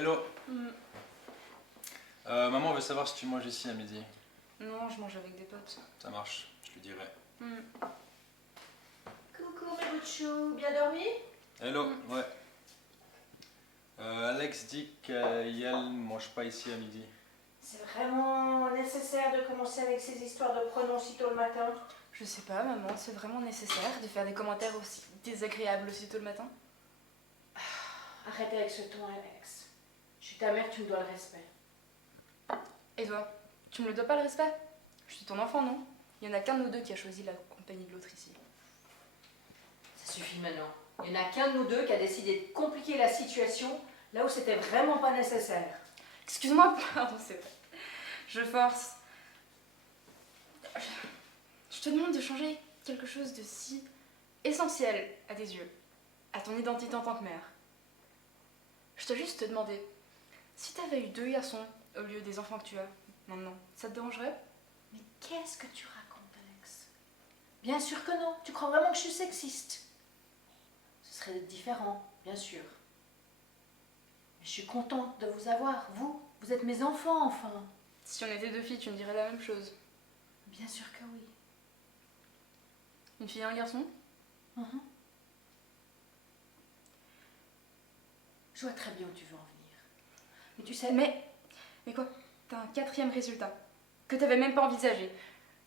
Hello. Maman veut savoir si tu manges ici à midi. Non, je mange avec des potes. Ça marche, je lui dirai. Coucou mes bouts de chou, bien dormi? Hello, ouais. Alex dit qu'elle mange pas ici à midi. C'est vraiment nécessaire de commencer avec ces histoires de pronoms si tôt le matin? Je sais pas, maman, c'est vraiment nécessaire de faire des commentaires aussi désagréables aussitôt le matin? Arrête avec ce ton, Alex. Je suis ta mère, tu me dois le respect. Et toi, tu me le dois pas le respect? Je suis ton enfant, non? Il y en a qu'un de nous deux qui a choisi la compagnie de l'autre ici. Ça suffit maintenant. Il n'y en a qu'un de nous deux qui a décidé de compliquer la situation là où c'était vraiment pas nécessaire. Excuse-moi, pardon, c'est vrai. Je force. Je te demande de changer quelque chose de si essentiel à tes yeux, à ton identité en tant que mère. Je dois juste te demander, si t'avais eu 2 garçons au lieu des enfants que tu as maintenant, ça te dérangerait? Mais qu'est-ce que tu racontes, Alex? Bien sûr que non. Tu crois vraiment que je suis sexiste? Ce serait différent, bien sûr. Mais je suis contente de vous avoir, vous. Vous êtes mes enfants, enfin. Si on était 2 filles, tu me dirais la même chose. Bien sûr que oui. Une fille et un garçon? Je vois très bien où tu veux en venir. Mais tu sais... Mais quoi? T'as un 4e résultat que t'avais même pas envisagé.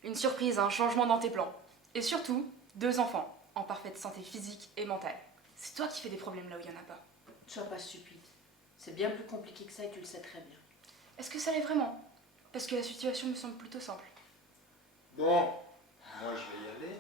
Une surprise, un changement dans tes plans. Et surtout, 2 enfants, en parfaite santé physique et mentale. C'est toi qui fais des problèmes là où il y en a pas. Ne sois pas stupide. C'est bien plus compliqué que ça et tu le sais très bien. Est-ce que ça l'est vraiment? Parce que la situation me semble plutôt simple. Bon, moi je vais y aller.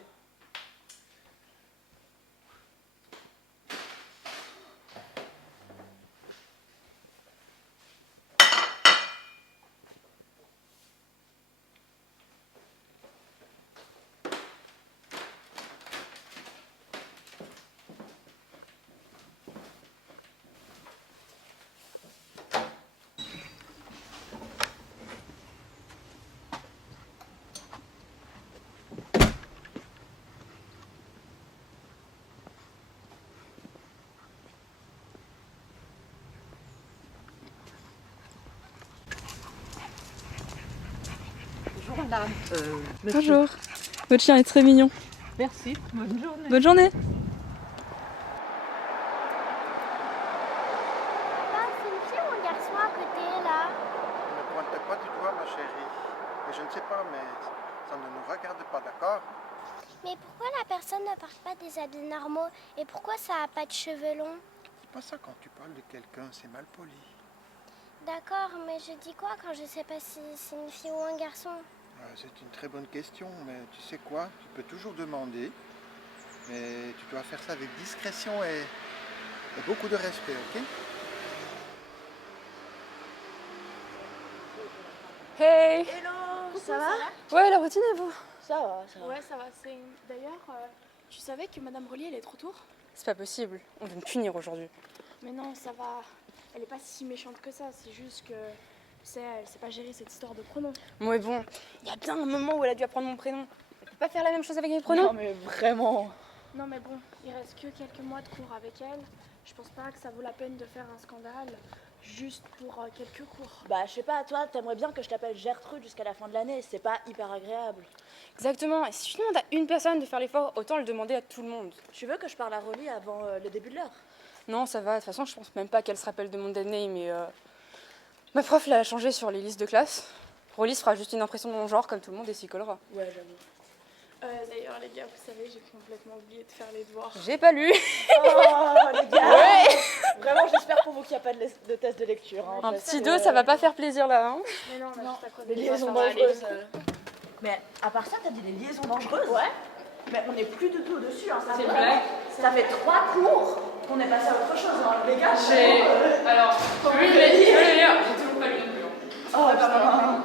Bonjour madame. Bonjour. Votre chien est très mignon. Merci. Bonne journée. Bonne journée. Papa, c'est une fille ou un garçon à côté, là? Ne pointe pas du doigt, ma chérie. Et je ne sais pas, mais ça ne nous regarde pas, d'accord? Mais pourquoi la personne ne porte pas des habits normaux? Et pourquoi ça n'a pas de cheveux longs? Dis pas ça quand tu parles de quelqu'un, c'est mal poli. D'accord, mais je dis quoi quand je sais pas si c'est une fille ou un garçon? C'est une très bonne question, mais tu sais quoi? Tu peux toujours demander, mais tu dois faire ça avec discrétion et beaucoup de respect, ok? Hey. Hello, ça va? Ouais, la routine et vous? Ça va, ça va. Ouais, ça va. D'ailleurs, tu savais que Madame Relier, elle est trop tour? C'est pas possible. On veut me punir aujourd'hui. Mais non, ça va. Elle est pas si méchante que ça. C'est juste que, tu sais, elle sait pas gérer cette histoire de pronoms. Ouais, bon, il y a bien un moment où elle a dû apprendre mon prénom. Elle peut pas faire la même chose avec mes pronoms? Non mais vraiment. Non, mais bon, il reste que quelques mois de cours avec elle. Je pense pas que ça vaut la peine de faire un scandale juste pour quelques cours. Bah je sais pas, toi t'aimerais bien que je t'appelle Gertrude jusqu'à la fin de l'année, c'est pas hyper agréable. Exactement, et si je demande à une personne de faire l'effort, autant le demander à tout le monde. Tu veux que je parle à Rolly avant le début de l'heure? Non, ça va, de toute façon je pense même pas qu'elle se rappelle de mon dead name, mais ma prof l'a changé sur les listes de classe. Rolly se fera juste une impression de mon genre comme tout le monde et s'y collera. Ouais, j'avoue. D'ailleurs les gars, vous savez, j'ai complètement oublié de faire les devoirs. J'ai pas lu. Oh les gars. Ouais. Vraiment j'espère pour vous qu'il n'y a pas de test de lecture. Hein, Un parce petit que- 2, ça va pas faire plaisir là, hein. Mais non, on a juste à croiser Les les doigts, liaisons ça va aller. dangereuses. Mais à part ça, t'as dit les liaisons dangereuses? Ouais. Mais on n'est plus du tout au-dessus. Hein. C'est une blague. Ça fait 3 cours qu'on est passé à autre chose. Hein. Les gars, Alors, je vais le lire. J'ai toujours pas lu non plus. Oh putain.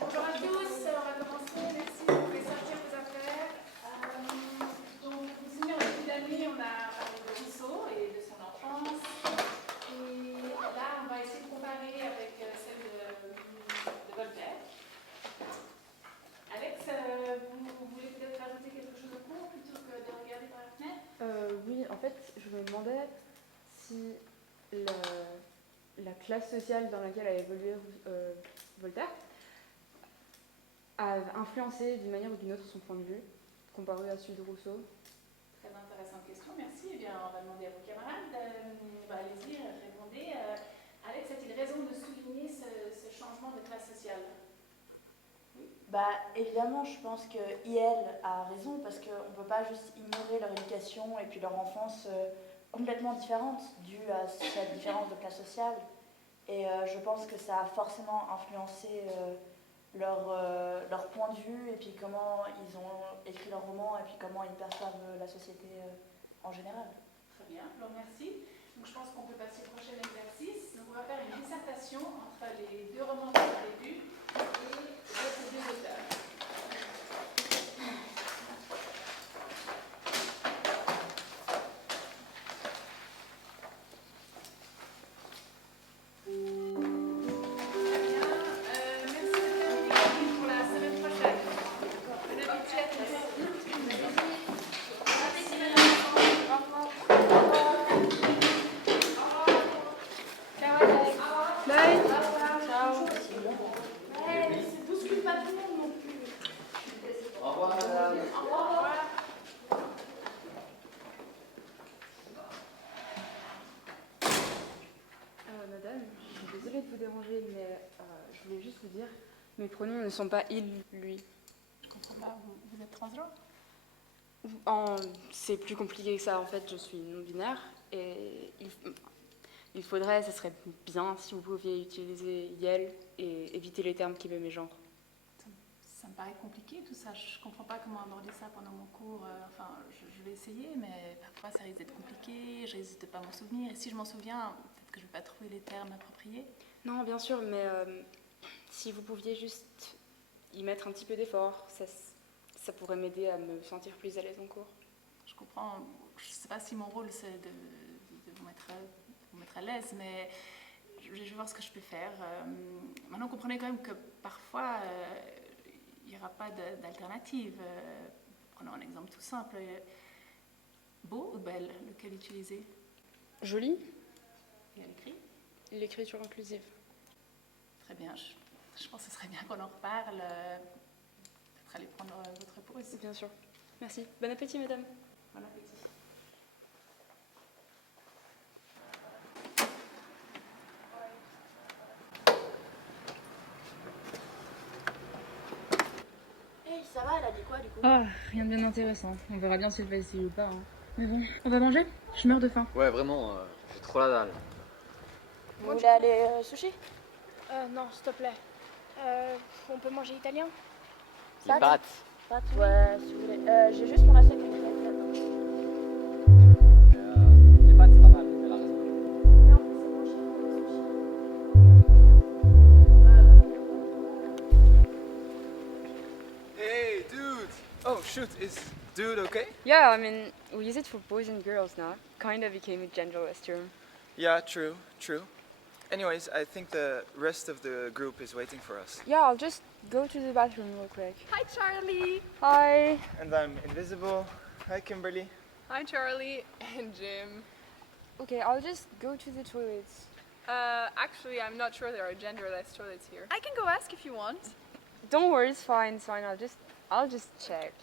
Bonjour à tous, on va commencer. Merci, vous pouvez sortir vos affaires. me demandais si la classe sociale dans laquelle a évolué Voltaire a influencé d'une manière ou d'une autre son point de vue, comparé à celui de Rousseau. Très intéressante question, merci. Eh bien, on va demander à vos camarades. Allez-y, répondez. Alex, a-t-il raison de souligner ce changement de classe sociale? Évidemment, je pense que IL a raison parce qu'on ne peut pas juste ignorer leur éducation et puis leur enfance complètement différente due à cette différence de classe sociale. Et je pense que ça a forcément influencé leur point de vue et puis comment ils ont écrit leur roman et puis comment ils perçoivent la société en général. Très bien, alors merci. Donc je pense qu'on peut passer au prochain exercice. Donc on va faire une dissertation entre les deux romans que vous avez vus et ces deux auteurs. Madame, je suis désolée de vous déranger, mais je voulais juste vous dire, mes pronoms ne sont pas il, lui. Je comprends pas, vous êtes transgenre? C'est plus compliqué que ça, en fait, je suis non-binaire, et il faudrait, ce serait bien si vous pouviez utiliser yel et éviter les termes qui me mégenrent. Ça me paraît compliqué tout ça, je comprends pas comment aborder ça pendant mon cours, je vais essayer, mais parfois ça risque d'être compliqué, je risque de pas m'en souvenir, et si je m'en souviens, peut-être que je vais pas trouver les termes appropriés. Non, bien sûr, mais si vous pouviez juste y mettre un petit peu d'effort, ça pourrait m'aider à me sentir plus à l'aise en cours. Je comprends, je sais pas si mon rôle c'est de vous mettre à l'aise, mais je vais voir ce que je peux faire. Maintenant, comprenez quand même que parfois, il n'y aura pas d'alternative. Prenons un exemple tout simple. Beau ou belle, lequel utiliser? Joli. Et à l'écrit? L'écriture inclusive. Très bien, je pense que ce serait bien qu'on en reparle. Peut-être aller prendre votre pause. Bien sûr. Merci. Bon appétit, madame. Bon appétit. Hey, ça va, elle a dit quoi du coup? Oh, rien de bien intéressant. On verra bien si elle va essayer ou pas. Hein. Mais bon, on va manger? Je meurs de faim. Ouais, vraiment, j'ai trop la dalle. Vous voulez aller sushi? Non, s'il te plaît. On peut manger italien? Les pâtes. Pâtes, ouais, si vous voulez. J'ai juste mon assiette avec Les pâtes, c'est pas mal, elle a raison. Mais en plus, c'est moins cher que le sushi. Hey, dude! Oh, shoot, is dude okay? Yeah, I mean, we use it for boys and girls now. Kind of became a genderless term. Yeah, true. Anyways, I think the rest of the group is waiting for us. Yeah, I'll just go to the bathroom real quick. Hi, Charlie. Hi. And I'm invisible. Hi, Kimberly. Hi, Charlie and Jim. Okay, I'll just go to the toilets. Actually, I'm not sure there are genderless toilets here. I can go ask if you want. Don't worry, it's fine. I'll just check.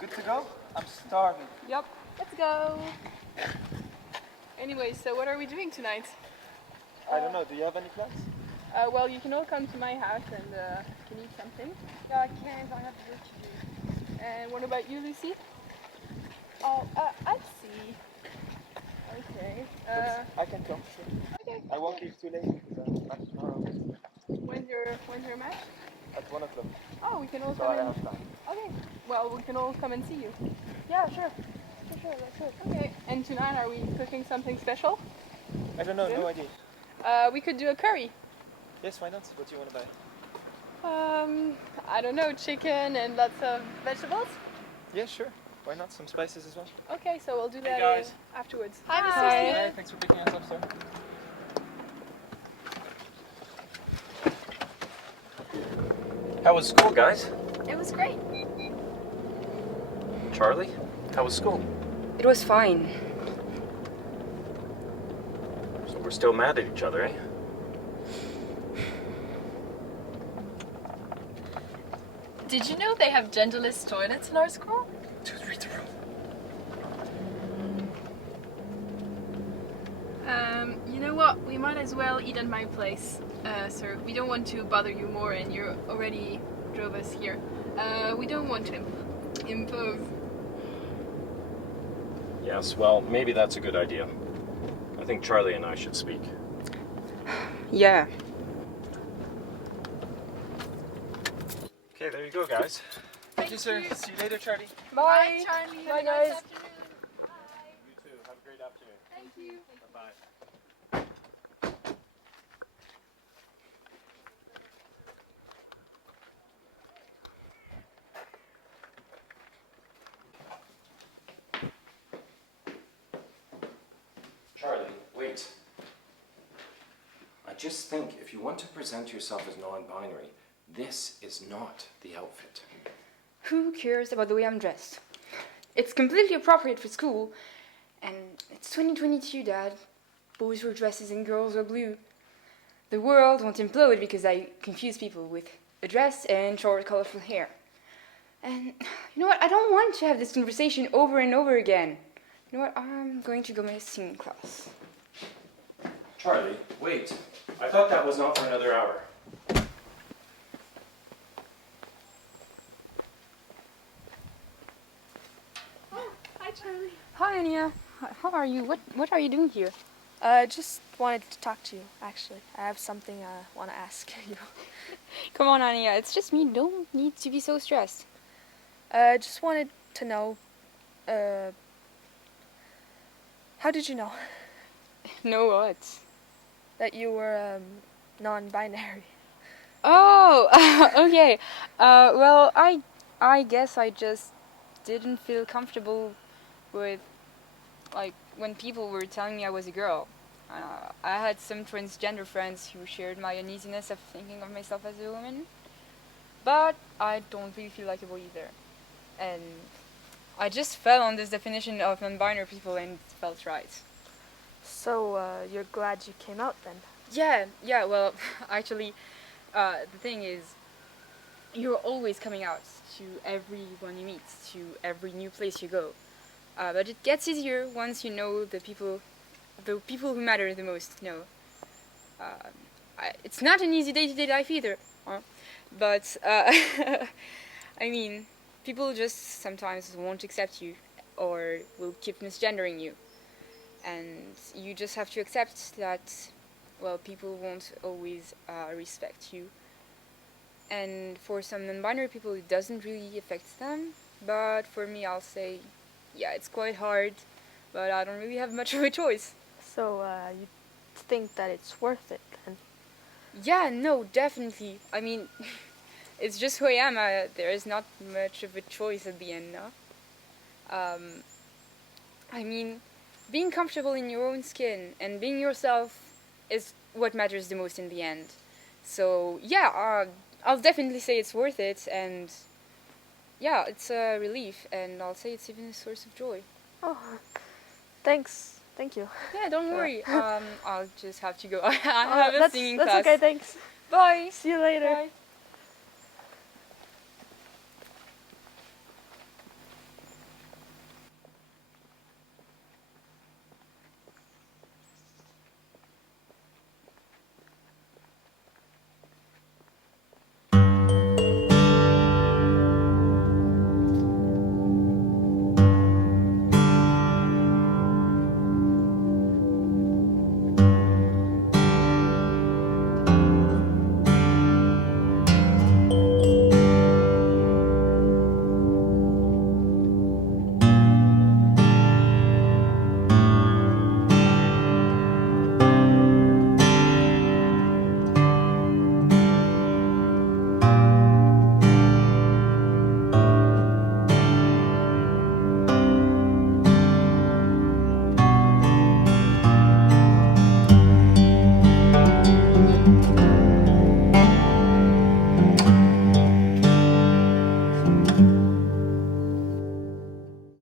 Good to go? I'm starving. Yep, let's go. Anyway, so what are we doing tonight? I don't know, do you have any plans? Well, you can all come to my house and can eat something. No, I can't. I have work to do. And what about you, Lucy? Oh, I'd see. Okay. I can come, sure. Okay. I won't leave too late because I'm back tomorrow When's your match? at 1 o'clock. Oh, we can all So come I in. have time. Okay. Well, we can all come and see you. Yeah, sure. For sure, that's it. Okay. And tonight, are we cooking something special? I don't know, no idea. We could do a curry. Yes, why not? What do you want to buy? I don't know, chicken and lots of vegetables. Yeah, sure. Why not? Some spices as well. Okay, so we'll do Hey, that guys. afterwards. Hi, Mrs. Hi. Steele. Hi, thanks for picking us up, sir. How was school, guys? It was great. Charlie, how was school? It was fine. So we're still mad at each other, eh? Did you know they have genderless toilets in our school? Dude, read the room. You know what? We might as well eat at my place, sir. We don't want to bother you more, and you already drove us here. We don't want to impose. Yes, well, maybe that's a good idea. I think Charlie and I should speak. Yeah. Okay, there you go, guys. Thank you, sir. See you later, Charlie. Bye, Charlie. Bye, guys. You too. Have a great afternoon. Thank you. Bye-bye. Charlie, wait. I just think if you want to present yourself as non-binary, this is not the outfit. Who cares about the way I'm dressed? It's completely appropriate for school. And it's 2022, Dad. Boys wear dresses and girls wear blue. The world won't implode because I confuse people with a dress and short, colorful hair. And you know what? I don't want to have this conversation over and over again. You know what? I'm going to go to my singing class. Charlie, wait. I thought that was not for another hour. Hi, Charlie. Hi, Anya. How are you? What are you doing here? I just wanted to talk to you, actually. I have something I want to ask you. Come on, Anya. It's just me. Don't need to be so stressed. I just wanted to know, how did you know No, what? that you were non-binary? Oh, okay. Well, I guess I just didn't feel comfortable with, like, when people were telling me I was a girl. I had some transgender friends who shared my uneasiness of thinking of myself as a woman, but I don't really feel like a boy either. And I just fell on this definition of non-binary people and it felt right. So, you're glad you came out then? Yeah, well, actually, the thing is, you're always coming out to everyone you meet, to every new place you go. But it gets easier once you know the people who matter the most know. It's not an easy day-to-day life either, huh? But, I mean, people just sometimes won't accept you or will keep misgendering you. And you just have to accept that, well, people won't always respect you. And for some non-binary people, it doesn't really affect them. But for me, I'll say, yeah, it's quite hard, but I don't really have much of a choice. So, you think that it's worth it then? Yeah, no, definitely. I mean, it's just who I am. There is not much of a choice at the end, no? I mean, being comfortable in your own skin and being yourself is what matters the most in the end. So, yeah, I'll definitely say it's worth it, and yeah, it's a relief, and I'll say it's even a source of joy. Oh, thanks. Thank you. Yeah, don't worry. I'll just have to go. I have a that's singing that's class. okay, thanks. Bye. See you later. Bye.